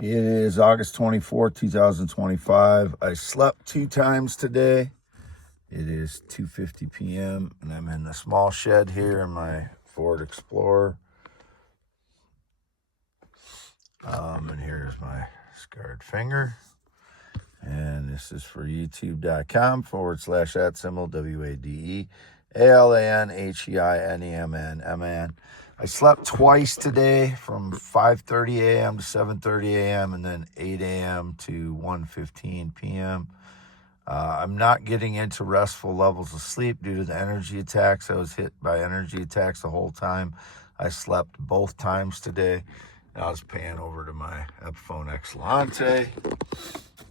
It is August 24th, 2025. I slept 2 times today. It is 2:50 p.m. and I'm in the small shed here in my Ford Explorer. And here's my scarred finger. And this is for youtube.com/@Wade Alan Heineman. I slept twice today from 5:30 a.m. to 7:30 a.m. and then 8 a.m. to 1:15 p.m. I'm not getting into restful levels of sleep due to the energy attacks. I was hit by energy attacks the whole time. I slept both times today. And I was paying over to my Epiphone Excellente.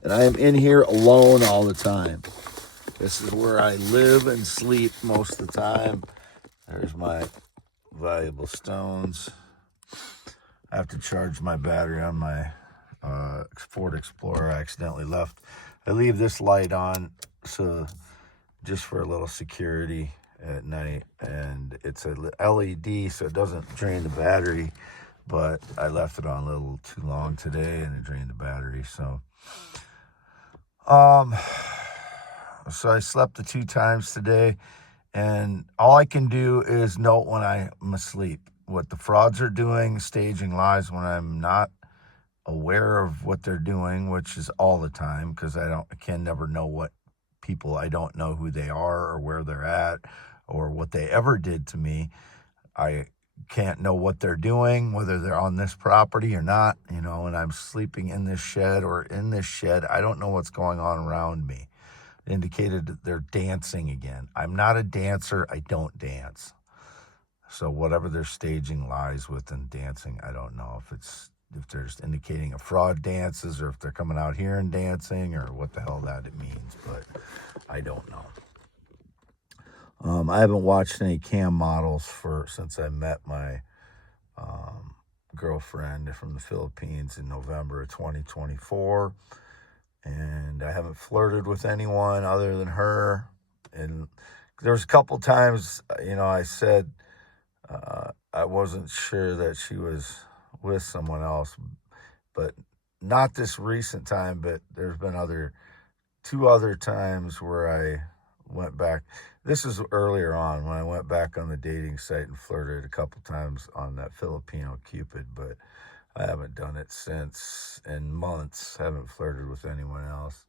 And I am in here alone all the time. This is where I live and sleep most of the time. There's my valuable stones. I have to charge my battery on my Ford Explorer. I accidentally left. I leave this light on so just for a little security at night, and it's a LED, so it doesn't drain the battery, but I left it on a little too long today and it drained the battery. So I slept the 2 times today, and all I can do is note when I'm asleep what the frauds are doing, staging lies when I'm not aware of what they're doing, which is all the time, because I can never know what people, I don't know who they are or where they're at or what they ever did to me. I can't know what they're doing, whether they're on this property or not, and I'm sleeping in this shed or in this shed. I don't know what's going on around me. It indicated that they're dancing again. I'm not a dancer. I don't dance. So whatever they're staging lies with and dancing, I don't know if they're just indicating a fraud dances or if they're coming out here and dancing or what the hell that it means, but I don't know. I haven't watched any cam models since I met my girlfriend from the Philippines in November of 2024, and I haven't flirted with anyone other than her. And there was a couple times, I said I wasn't sure that she was with someone else, but not this recent time. But there's been 2 other times where I went back. This is earlier on when I went back on the dating site and flirted a couple times on that Filipino Cupid, but I haven't done it since in months. I haven't flirted with anyone else.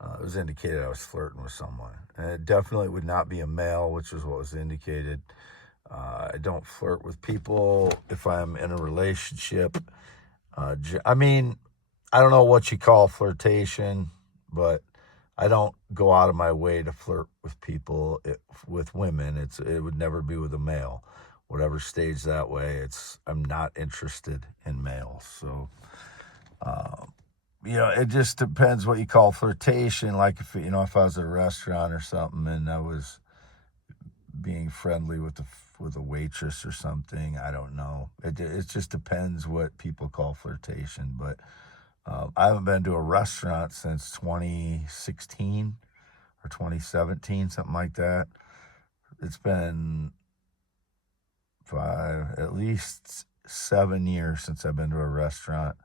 It was indicated I was flirting with someone, and it definitely would not be a male, which is what was indicated. I don't flirt with people if I'm in a relationship. I don't know what you call flirtation, but I don't go out of my way to flirt with people, with women. It would never be with a male. Whatever staged that way, I'm not interested in males. So, it just depends what you call flirtation. Like if I was at a restaurant or something and I was being friendly with a waitress or something, I don't know. It just depends what people call flirtation, but I haven't been to a restaurant since 2016 or 2017, something like that. It's been at least 7 years since I've been to a restaurant,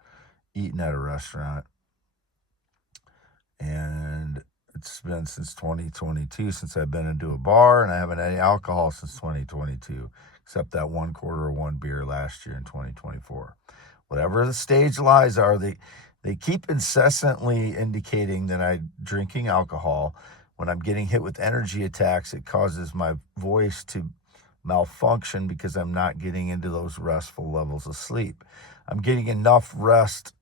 eaten at a restaurant. And it's been since 2022 since I've been into a bar, and I haven't had any alcohol since 2022, except that 1 quarter or 1 beer last year in 2024. Whatever the stage lies are, they keep incessantly indicating that I'm drinking alcohol. When I'm getting hit with energy attacks, it causes my voice to malfunction because I'm not getting into those restful levels of sleep. I'm getting enough rest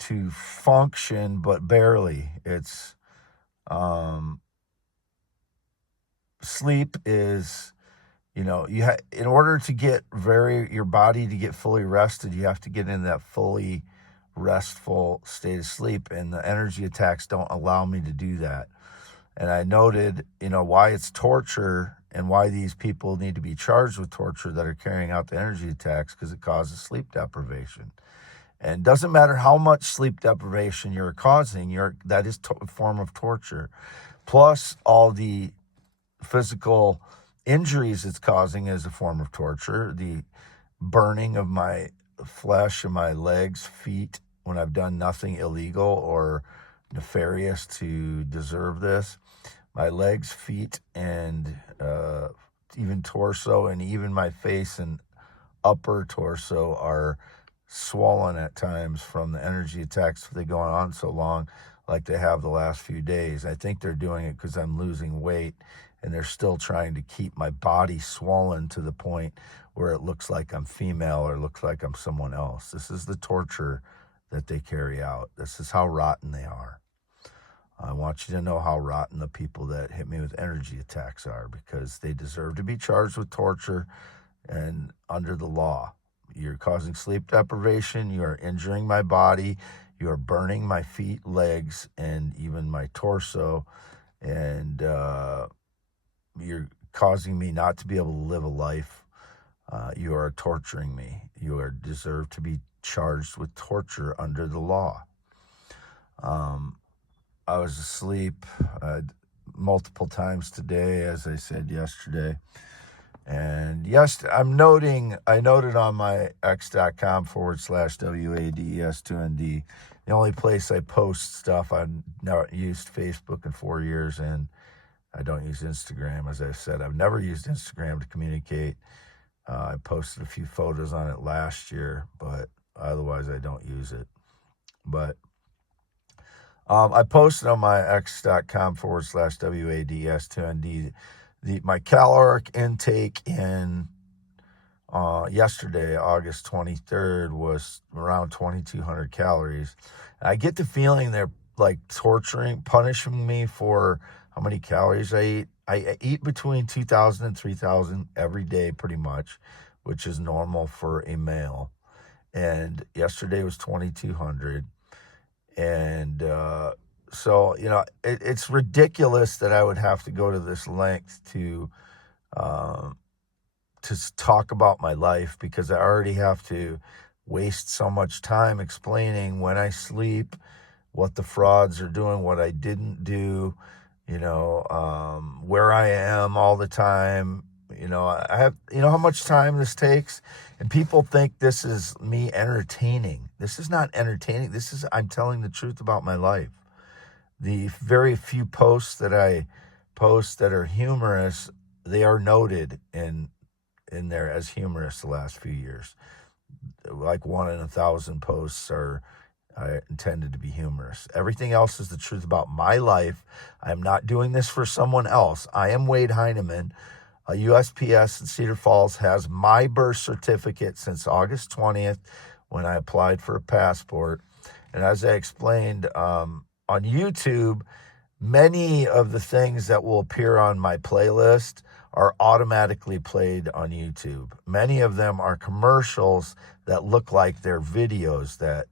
to function, but barely. It's sleep is, in order to get your body to get fully rested, you have to get in that fully restful state of sleep, and the energy attacks don't allow me to do that. And I noted, why it's torture and why these people need to be charged with torture that are carrying out the energy attacks, because it causes sleep deprivation. And it doesn't matter how much sleep deprivation you're causing, that is a form of torture. Plus all the physical injuries it's causing is a form of torture. The burning of my flesh and my legs, feet, when I've done nothing illegal or nefarious to deserve this. My legs, feet, and even torso, and even my face and upper torso are swollen at times from the energy attacks that have been going on so long, like they have the last few days. I think they're doing it because I'm losing weight, and they're still trying to keep my body swollen to the point where it looks like I'm female or looks like I'm someone else. This is the torture that they carry out. This is how rotten they are. I want you to know how rotten the people that hit me with energy attacks are, because they deserve to be charged with torture and under the law. You're causing sleep deprivation. You are injuring my body. You are burning my feet, legs, and even my torso. And you're causing me not to be able to live a life. You are torturing me. You deserve to be charged with torture under the law. I was asleep multiple times today, as I said yesterday. And yes, I noted on my x.com/WADES2ND, the only place I post stuff. I've never used Facebook in 4 years, and I don't use Instagram. As I said, I've never used Instagram to communicate. I posted a few photos on it last year, but otherwise I don't use it. But I posted on my x.com/WADES2ND my caloric intake in yesterday, August 23rd, was around 2,200 calories. And I get the feeling they're like punishing me for how many calories I eat. I eat between 2,000 and 3,000 every day, pretty much, which is normal for a male. And yesterday was 2,200. And so, it's ridiculous that I would have to go to this length to talk about my life, because I already have to waste so much time explaining when I sleep, what the frauds are doing, what I didn't do, where I am all the time. I have, how much time this takes, and people think this is me entertaining. This is not entertaining. I'm telling the truth about my life. The very few posts that I post that are humorous, they are noted in there as humorous the last few years. Like 1 in 1,000 posts are intended to be humorous. Everything else is the truth about my life. I am not doing this for someone else. I am Wade Heineman. USPS in Cedar Falls has my birth certificate since August 20th, when I applied for a passport. And as I explained on YouTube, many of the things that will appear on my playlist are automatically played on YouTube. Many of them are commercials that look like they're videos that,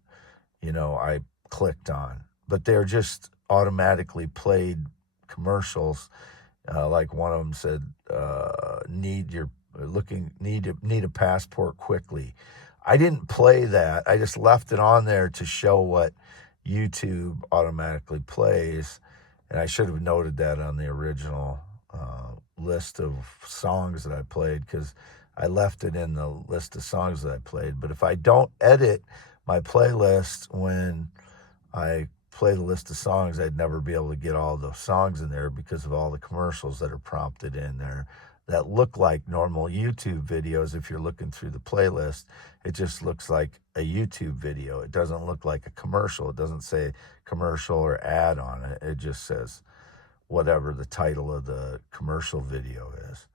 I clicked on, but they're just automatically played commercials. Like one of them said, need a passport quickly. I didn't play that. I just left it on there to show what YouTube automatically plays. And I should have noted that on the original list of songs that I played, because I left it in the list of songs that I played. But if I don't edit my playlist when I play the list of songs, I'd never be able to get all the songs in there, because of all the commercials that are prompted in there that look like normal YouTube videos. If you're looking through the playlist, it just looks like a YouTube video. It doesn't look like a commercial. It doesn't say commercial or ad on it. It just says whatever the title of the commercial video is.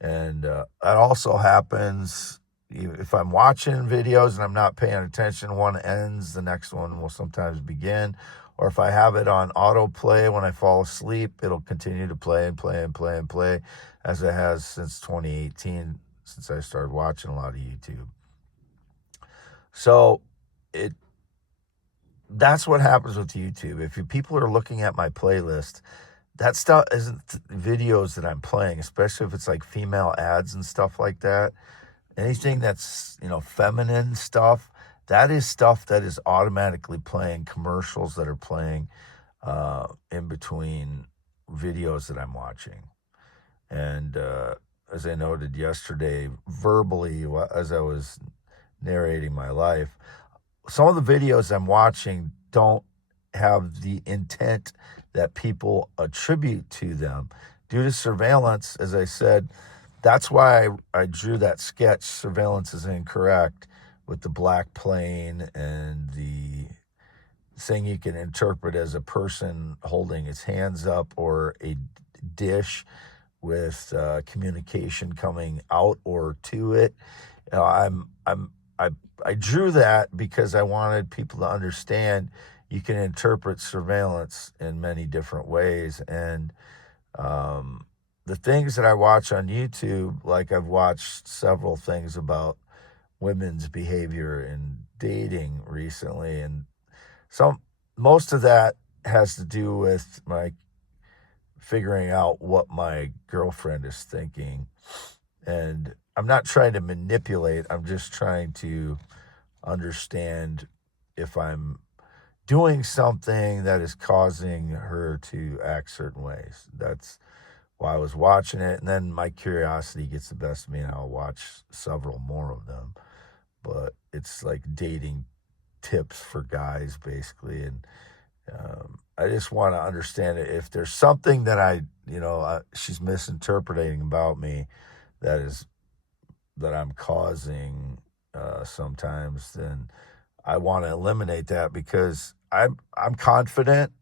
And it also happens if I'm watching videos and I'm not paying attention. One ends, the next one will sometimes begin. Or if I have it on autoplay when I fall asleep, it'll continue to play and play and play and play, as it has since 2018, since I started watching a lot of YouTube. So that's what happens with YouTube. If people are looking at my playlist, that stuff isn't videos that I'm playing, especially if it's like female ads and stuff like that. Anything that's, feminine stuff, that is stuff that is automatically playing, commercials that are playing in between videos that I'm watching. And as I noted yesterday, verbally, as I was narrating my life, some of the videos I'm watching don't have the intent that people attribute to them due to surveillance. As I said, that's why I drew that sketch. Surveillance is incorrect with the black plane and the thing you can interpret as a person holding his hands up or a dish with communication coming out or to it. You know, I drew that because I wanted people to understand you can interpret surveillance in many different ways. And the things that I watch on YouTube, like I've watched several things about women's behavior in dating recently, and most of that has to do with my figuring out what my girlfriend is thinking. And I'm not trying to manipulate, I'm just trying to understand if I'm doing something that is causing her to act certain ways. That's why I was watching it. And then my curiosity gets the best of me, and I'll watch several more of them. But it's like dating tips for guys, basically. And I just want to understand it. If there's something that she's misinterpreting about me that I'm causing sometimes, then I want to eliminate that, because I'm confident,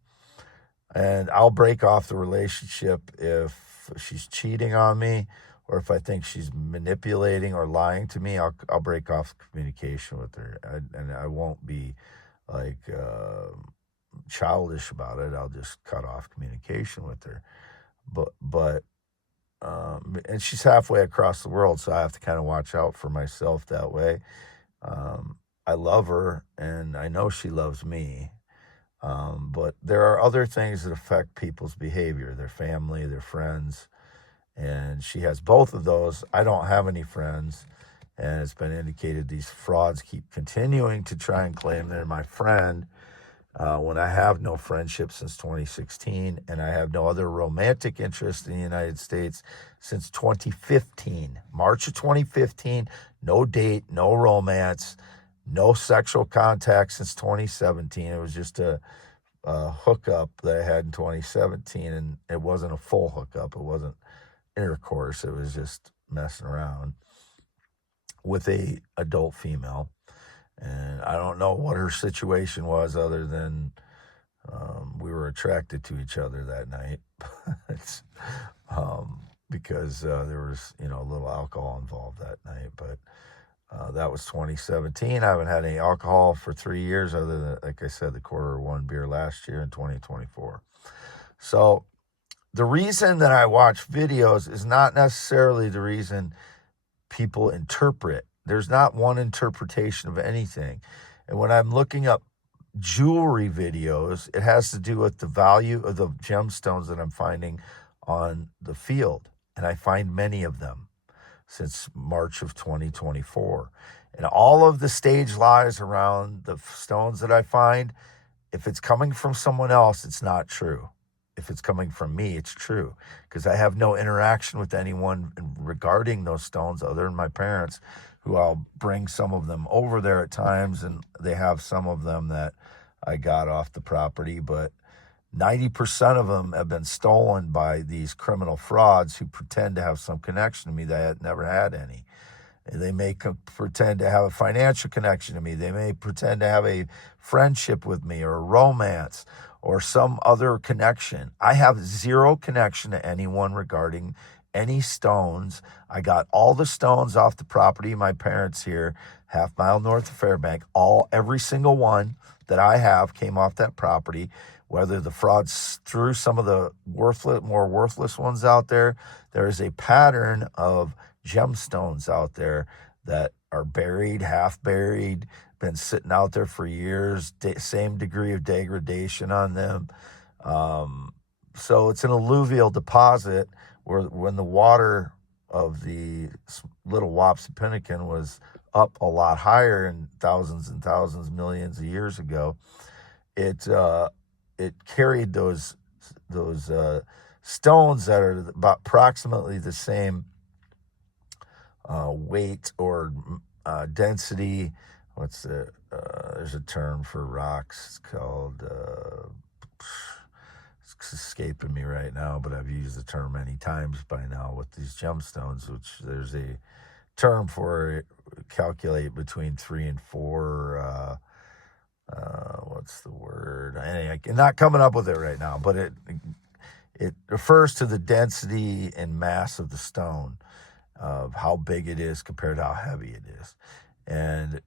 and I'll break off the relationship if she's cheating on me, or if I think she's manipulating or lying to me. I'll break off communication with her, and I won't be like childish about it. I'll just cut off communication with her. But and she's halfway across the world, so I have to kind of watch out for myself that way. I love her, and I know she loves me. But there are other things that affect people's behavior, their family, their friends, and she has both of those. I don't have any friends, and it's been indicated these frauds keep continuing to try and claim they're my friend when I have no friendship since 2016, and I have no other romantic interest in the United States since 2015. March of 2015, no date, no romance, no sexual contact since 2017. It was just a hookup that I had in 2017, and it wasn't a full hookup. It wasn't intercourse. It was just messing around with a adult female. And I don't know what her situation was, other than we were attracted to each other that night. Because there was, a little alcohol involved that night. But that was 2017. I haven't had any alcohol for 3 years, other than, like I said, the quarter of one beer last year in 2024. So the reason that I watch videos is not necessarily the reason people interpret. There's not one interpretation of anything. And when I'm looking up jewelry videos, it has to do with the value of the gemstones that I'm finding on the field. And I find many of them since March of 2024. And all of the stage lies around the stones that I find, if it's coming from someone else, it's not true. If it's coming from me, it's true, because I have no interaction with anyone regarding those stones other than my parents, who I'll bring some of them over there at times, and they have some of them that I got off the property. But 90% of them have been stolen by these criminal frauds who pretend to have some connection to me that I had never had any. They may pretend to have a financial connection to me. They may pretend to have a friendship with me, or a romance, or some other connection. I have zero connection to anyone regarding any stones. I got all the stones off the property of my parents here, half mile north of Fairbank. Every single one that I have came off that property. Whether the frauds threw some of the more worthless ones out there, there is a pattern of gemstones out there that are buried, half buried, been sitting out there for years, same degree of degradation on them. So it's an alluvial deposit where, when the water of the Little Wapsipinicon was up a lot higher in thousands and thousands, millions of years ago, it carried those stones that are about approximately the same weight or density. What's the there's a term for rocks. It's called, it's escaping me right now, but I've used the term many times by now with these gemstones, which there's a term for it, calculate between 3 and 4, what's the word? Anyway, I'm not coming up with it right now, but it refers to the density and mass of the stone, of how big it is compared to how heavy it is. And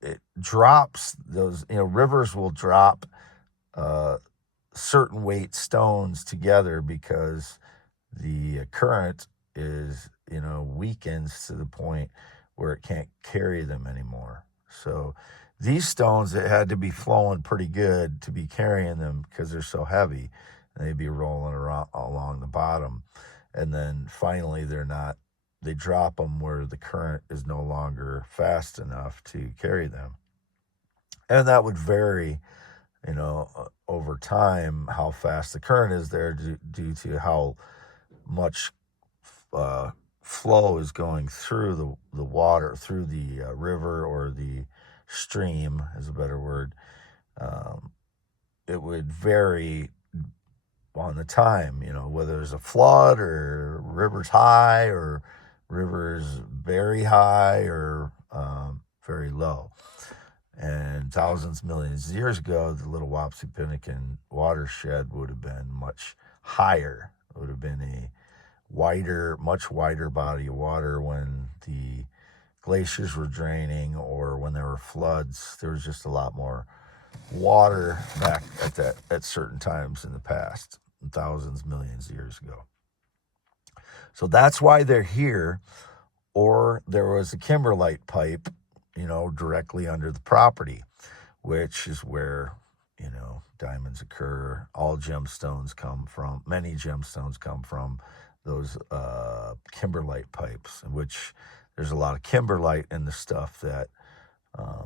it drops those, rivers will drop certain weight stones together because the current is, weakens to the point where it can't carry them anymore. So these stones, it had to be flowing pretty good to be carrying them because they're so heavy, and they'd be rolling around along the bottom. And then finally they drop them where the current is no longer fast enough to carry them. And that would vary, over time, how fast the current is there due to how much flow is going through the water, through the river or the stream is a better word. It would vary on the time, whether there's a flood or river's high or river's very high or very low. And thousands, millions of years ago, the Little Wapsipinicon watershed would have been much higher. It would have been a much wider body of water when the glaciers were draining or when there were floods. There was just a lot more water back at certain times in the past, thousands, millions of years ago. So that's why they're here. Or there was a kimberlite pipe, directly under the property, which is where, diamonds occur. All gemstones come from, many gemstones come from those kimberlite pipes, in which there's a lot of kimberlite in the stuff that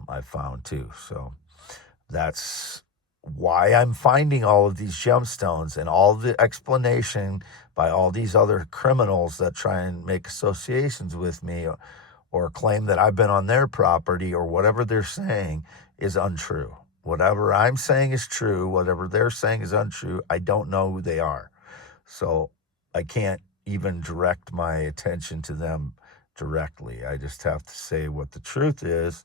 I found too. So that's why I'm finding all of these gemstones, and all the explanation by all these other criminals that try and make associations with me or claim that I've been on their property or whatever they're saying is untrue. Whatever I'm saying is true. Whatever they're saying is untrue. I don't know who they are. So I can't even direct my attention to them directly. I just have to say what the truth is.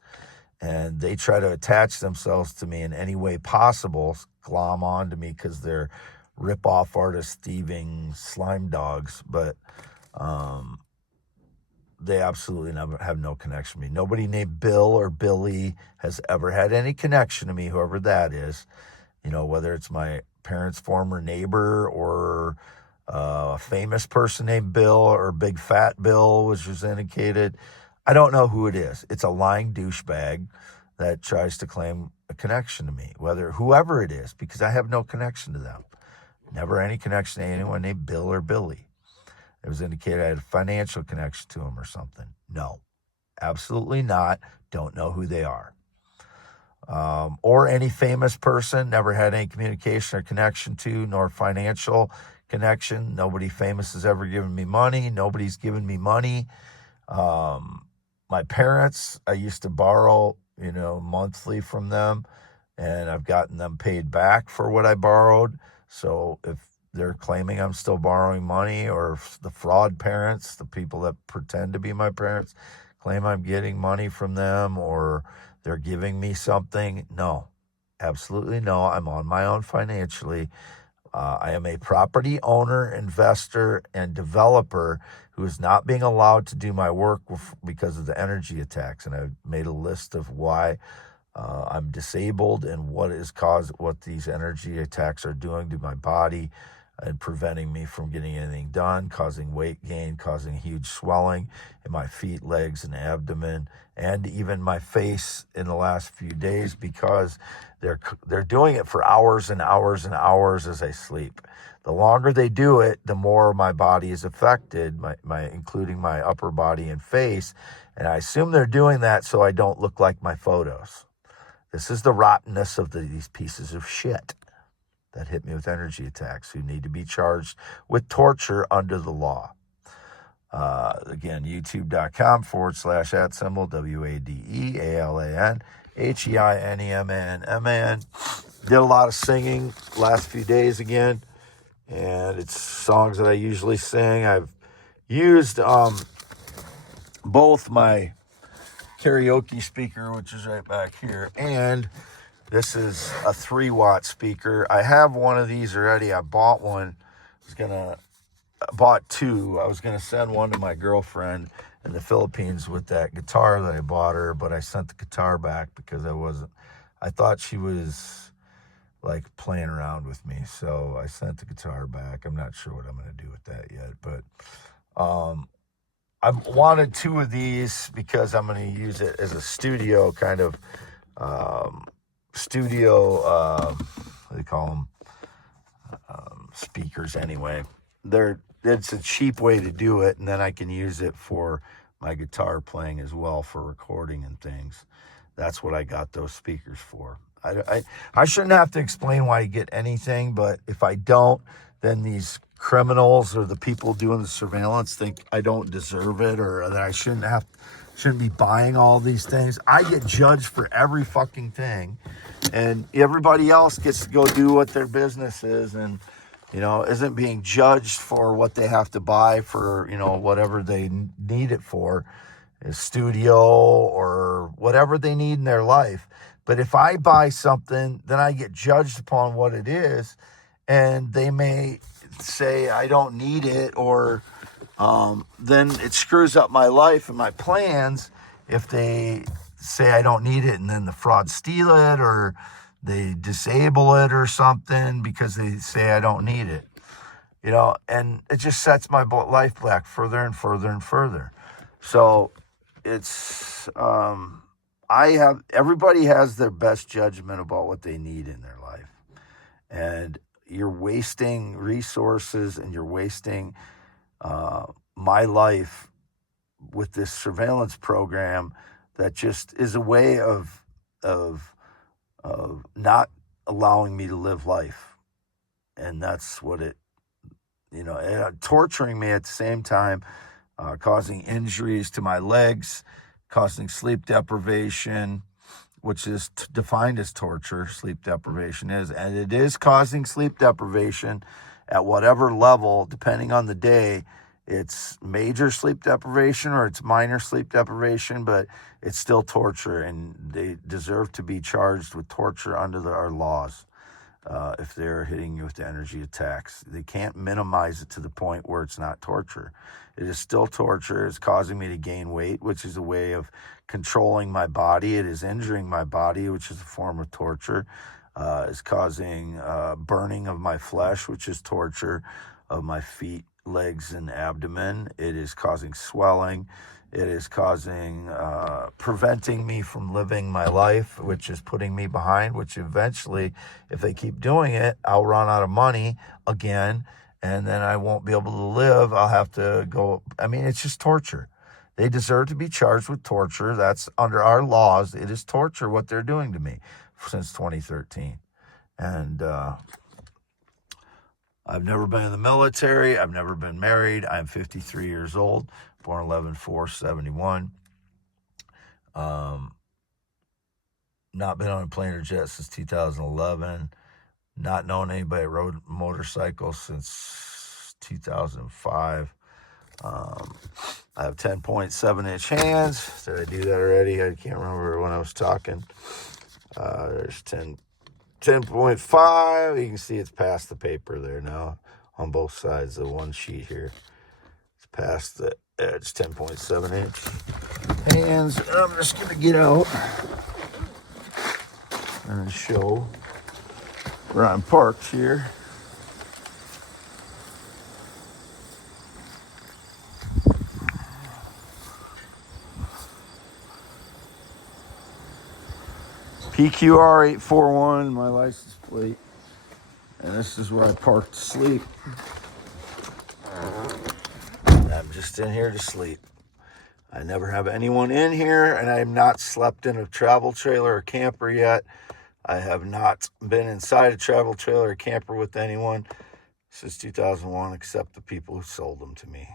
And they try to attach themselves to me in any way possible, glom onto me because they're rip-off artist thieving slime dogs. But they absolutely never have no connection to me. Nobody named Bill or Billy has ever had any connection to me, whoever that is. Whether it's my parents' former neighbor or a famous person named Bill or Big Fat Bill, which was indicated. I don't know who it is. It's a lying douchebag that tries to claim a connection to me, whoever it is, because I have no connection to them. Never any connection to anyone named Bill or Billy. It was indicated I had a financial connection to them or something. No, absolutely not. Don't know who they are. Or any famous person, never had any communication or connection to, nor financial connection. Nobody famous has ever given me money. Nobody's given me money. My parents, I used to borrow, monthly from them, and I've gotten them paid back for what I borrowed. So if they're claiming I'm still borrowing money, or if the fraud parents, the people that pretend to be my parents, claim I'm getting money from them or they're giving me something, no, absolutely no. I'm on my own financially. I am a property owner, investor, and developer who is not being allowed to do my work because of the energy attacks. And I've made a list of why I'm disabled and what these energy attacks are doing to my body and preventing me from getting anything done, causing weight gain, causing huge swelling in my feet, legs, and abdomen, and even my face in the last few days because they're doing it for hours and hours and hours as I sleep. The longer they do it, the more my body is affected, including my upper body and face. And I assume they're doing that so I don't look like my photos. This is the rottenness of these pieces of shit that hit me with energy attacks, who need to be charged with torture under the law. Again, youtube.com /@ WadeAlan Heineman. Did a lot of singing last few days again, and it's songs that I usually sing. I've used both my karaoke speaker, which is right back here, and this is a 3-watt speaker. I have one of these already. I bought one. I bought 2. I was gonna send one to my girlfriend in the Philippines with that guitar that I bought her, but I sent the guitar back because I thought she was like playing around with me. So I sent the guitar back. I'm not sure what I'm gonna do with that yet, but I wanted 2 of these because I'm gonna use it as a studio kind of what do they call them? Speakers anyway. It's a cheap way to do it, and then I can use it for my guitar playing as well for recording and things. That's what I got those speakers for. I shouldn't have to explain why you get anything, but if I don't, then these criminals or the people doing the surveillance think I don't deserve it, or that I shouldn't be buying all these things. I get judged for every fucking thing, and everybody else gets to go do what their business is, and isn't being judged for what they have to buy for, whatever they need it for, a studio or whatever they need in their life. But if I buy something, then I get judged upon what it is, and they may say I don't need it, or then it screws up my life and my plans if they say I don't need it, and then the frauds steal it, or they disable it or something because they say I don't need it, and it just sets my life back further and further and further. So it's, everybody has their best judgment about what they need in their life, and you're wasting resources, and you're wasting my life with this surveillance program that just is a way of not allowing me to live life. And that's what torturing me at the same time, causing injuries to my legs, causing sleep deprivation, which is defined as torture. Sleep deprivation is, and it is causing sleep deprivation at whatever level, depending on the day. It's major sleep deprivation or it's minor sleep deprivation, but it's still torture, and they deserve to be charged with torture under our laws. If they're hitting you with energy attacks, they can't minimize it to the point where it's not torture. It is still torture. It's causing me to gain weight, which is a way of controlling my body. It is injuring my body, which is a form of torture. It's causing burning of my flesh, which is torture, of my feet, legs, and abdomen. It is causing swelling. It is preventing me from living my life, which is putting me behind, which eventually, if they keep doing it, I'll run out of money again, and then I won't be able to live. I'll have to go. I mean, it's just torture. They deserve to be charged with torture. That's under our laws. It is torture what they're doing to me since 2013. And I've never been in the military. I've never been married. I'm 53 years old, born 11/4/71. Not been on a plane or jet since 2011. Not known anybody that rode motorcycles since 2005. I have 10.7-inch hands. Did I do that already? I can't remember when I was talking. There's 10.5. You can see it's past the paper there now on both sides of one sheet here. It's past the edge, 10.7-inch hands. And I'm just going to get out and show where I'm parked here. PQR 841, my license plate. And this is where I parked to sleep. I'm just in here to sleep. I never have anyone in here, and I have not slept in a travel trailer or camper yet. I have not been inside a travel trailer or camper with anyone since 2001, except the people who sold them to me.